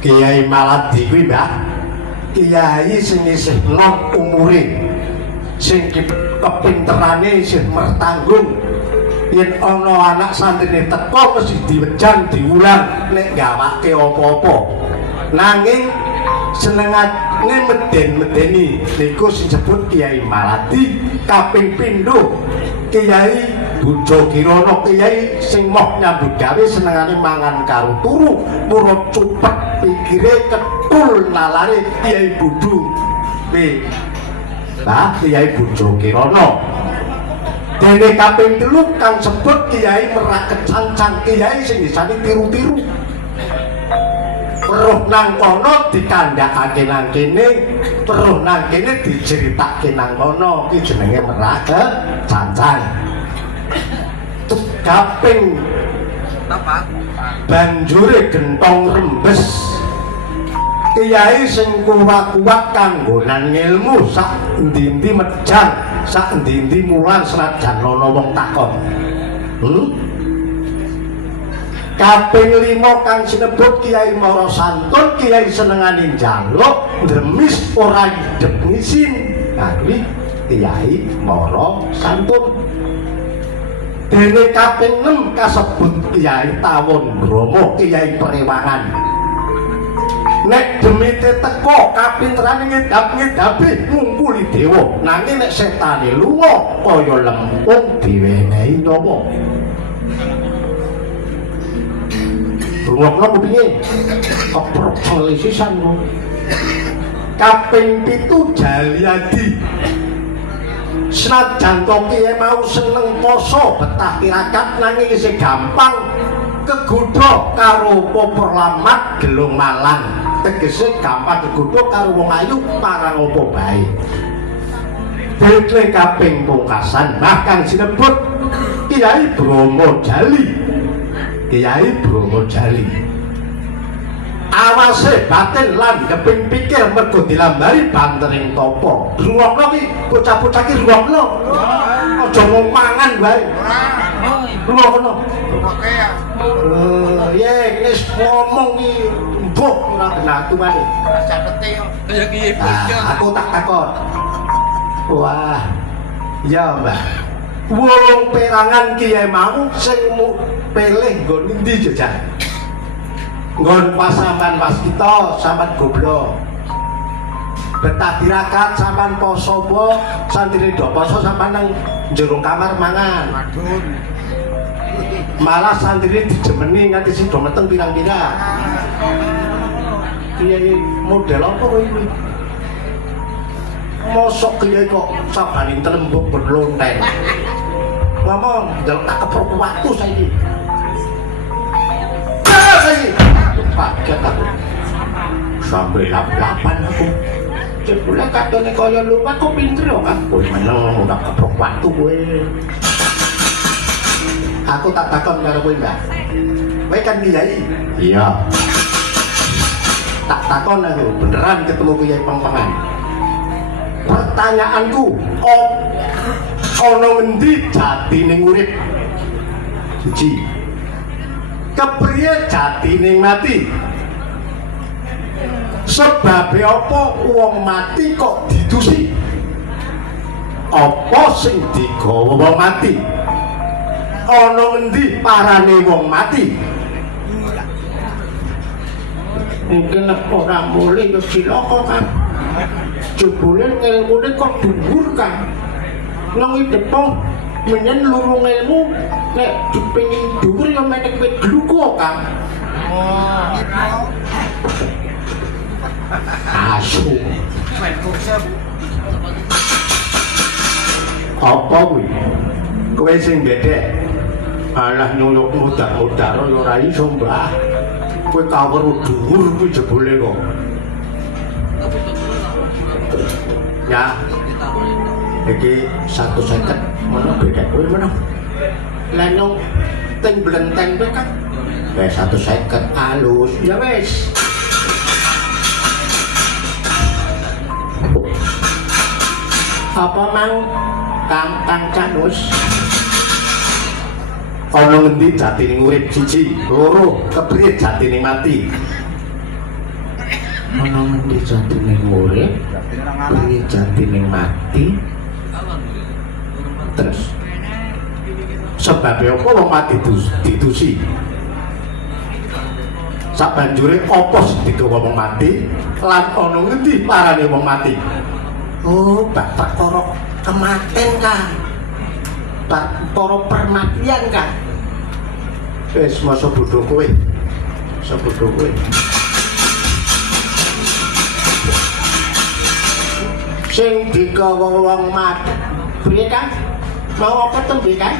Kiai Maladi kuwi Mbah kiai sing isih nom umure sing kepinterane isih mertanggung yen ana anak santrine teko mesti diwejang diulang nek gawake apa-apa nanging senengane meden-medeni niku sing disebut Kiai Maladi kaping pindho Kiai Bujo Kirana kiai sing moh nyambut gawe senengane mangan karo turu murut cupet pikire ketul nalare Kiai Budu Kiai Bujo Kirana dene kaping 3 kang sebut Kiai Meraket Sancang kiai sing disani tiru-tiru roh nang kono dikandhakake nang kene roh nang kene diceritake nang kono iki jenenge Meraket Sancang kaping banjure gentong rembes kiai sing kuwat-kuwat kanggonan ngilmu sak endi-endi medhang sak endi-endi mulang senajan ana wong takon kaping 5 kang sinebut Kiai Mara Santun kiai senengane njaluk ndremis ora idep ngisin nah kuwi Kiai Mara Santun dene kaping 6 kasebut Kiai Tawon Bromo Kiai Prewangan nek demite teko kapinterane ngedap-ngedapi ngumpuli dewa nanging nek setane lunga kaya lempung diwenehi nyawa rungokno piye keprok selisisan kaping 7 Jaliadi senajan kiye mau seneng poso betah tirakat nanging isih gampang kegodha karo poperlamat gelung malang tegese gampang kegodha karo wong ayu parang apa bae dene kaping pungkasan bahkan sinebut Kiai Bromo Jali Kiai Bromo Jali awase batin lan keping pikir mergo dilambari bantering topo rungokno ki bocah-bocah ki rungokno aja ngomong mangan wae rungokno ya wis ngomong ki mbok ora benatuane catete yo kaya ki aku tak takon wah ya Mbah wong perangan kiye mau sing pilih nggon endi jejak nggon pas sampean pas kita sampean goblok betah tirakat sampean poso apa santri do poso sampean nang jero kamar mangan waduh malah santri dijemeni nganti sing do meteng pirang-pirang kiye model apa kowe iki mosok kiye kok sabane telembuk berlonten ngomong njaluk tak keprok waktu saiki paket aku sampai lap-lapan aku jebule katone kaya lupa kok pinter yo kan kowe meneng udah keprok waktu kowe aku tak takon karo kowe Mbak kowe kan kiai iya tak takon aku beneran ketemu kiai pengpengan pertanyaanku ana ngendi jatine urip siji kepriye jatine mati sebabe apa wong mati kok didusi apa sing digawa wong mati ana ngendi parane wong mati mungkin ora boleh yo cilaka kan jebule ilmune kok dhuwur kan nang depo menyen lurung ilmu nek dipengin dhuwur ya menek wit gluko kan asu apa kuwi kowe sing gedhe alah nyuyuk mudak-mudak ora ora iso Mbah kowe kawruh dhuwur kuwi jebule kok ya iki 150 mana beda kowe mana lenong teng blenteng kowe kan 150 alus ya wis apa mang kang canus ana ngendi jatine urip siji loro kepriye jatine mati ana ngendi jatine urip piye jatine mati terus sebabnya apa wong mati ditusi sabanjure apa sing digawa wong mati lan ana ngendi parane wong mati oh bak perkara kematen kan bak perkara permatian kan wis masa bodho kowe sabodho kowe sing digawa wong mati piye kan mau apa tembe kan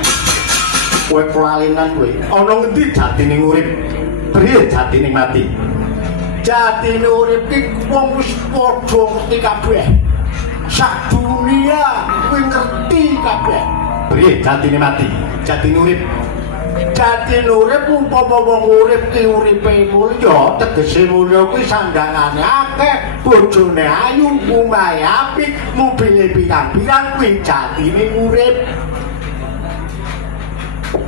kowe kelalinan kowe ana ngendi jatine urip piye jatine mati jatine urip iki wong wis padha ngerti kabeh sak dunia kuwi ngerti kabeh piye jatine mati jatine urip jatine urip umpama wong urip ki uripe mulya tegese mulya kuwi sandangane akeh bojone ayu omahe apik mobile pirang-pirang kuwi jatine urip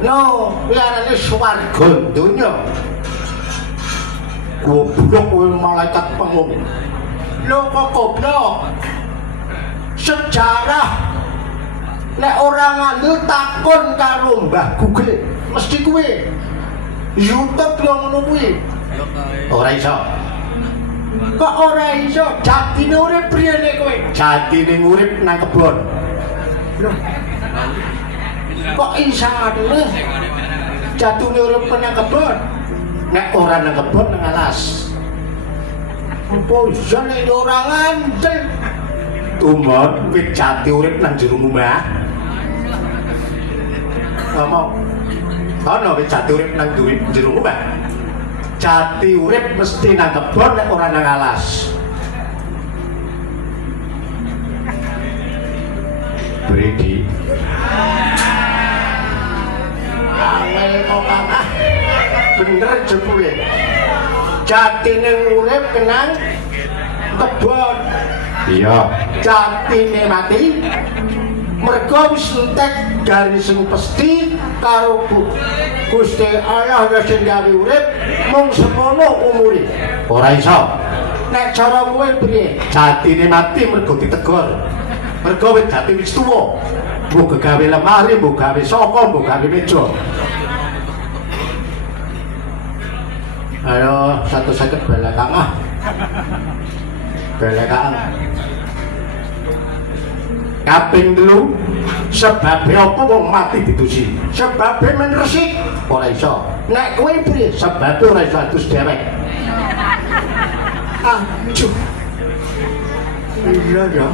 no biarane swarga donya goblok kowe malaikat pengum lho kok goblok sejarah nek ora ngandel takon karo Mbah Google mesti kuwi YouTube yo ngono kuwi ora iso kok ora iso jatine urip priye nek kowe jatine urip nang kebon lho kok isane jatine urip nang kebon nek ora nang kebon nang alas opo jane ora ngandel tumon wit jati urip nang jero omah ngomong ana wit jati urip nang jero omah jati urip mesti nang kebon nek ora nang alas Bredi awel kok ah bener jebule jatine urip kenang kebon iya jatine mati mergo wis entek garis sing pesti karo Gusti Allah sing gawe urip mung semono umure ora iso nek cara kowe piye jatine mati mergo ditegur mergo wis jati wis tuwa mbok gawe lemari mbok gawe saka mbok gawe meja ayo 150 belakang ah belakang kaping 3 sebabe apa wong mati ditusi sebabe men resik ora iso nek kowe piye sebabe ora iso atus dhewek aduh iya ya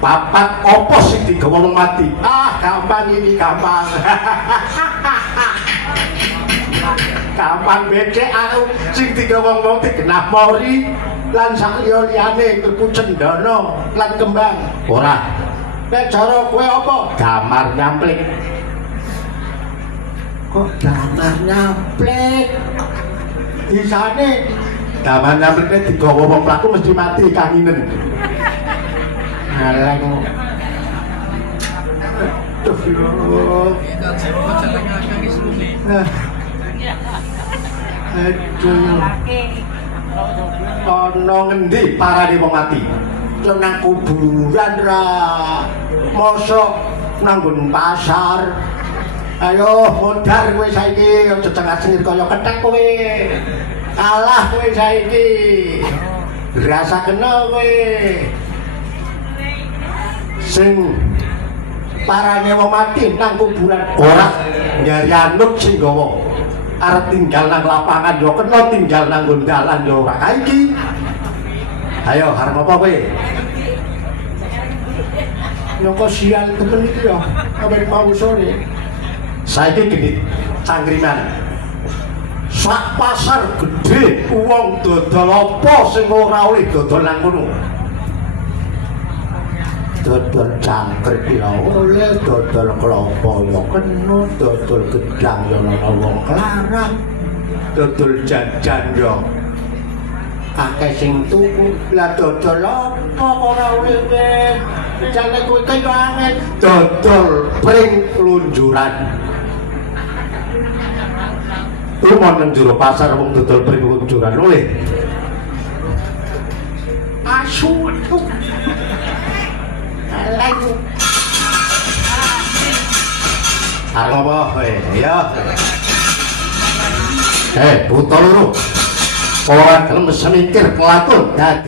papat apa sing digawa wong mati gampang ini gampang gampang becek aku sing digawa wong digenah mori lan sak liya-liyane tuku cendana lan kembang ora nek cara kowe apa damar nyamplik kok damar nyamplik isane damar nyamplikne digawa wong pelaku mesti mati kanginen alang aduh ana ngendi parane wong mati nang kuburan ra mosok nang pasar ayo modar kowe saiki aja cengak-cengir kaya kethek kowe kalah kowe saiki rasa kenal kowe sing parane wong mati nang kuburan ora nyari anut sing gawa arep tinggal nang lapangan yo kena tinggal nang dalan yo ora kaiki ayo arep apa kowe nyoko sial temen iki yo kabeh mau sore saiki geni cangkriman sak pasar gede wong dodol apa sing ora oleh dodol nang kono dodol cangkrik ya oleh dodol kelapa ya kena dodol gedang ya ana wong klarang dodol jajan ya akeh sing tuku lah dodol apa ora oleh weh jane kowe kaya angel dodol pring lunjuran Tumon nang jero pasar wong dodol pripun kuduran luwih. Asu. Alaiku. Arep apa kowe? Ya. Buta loro. Ora gelem semikir kelakon dadi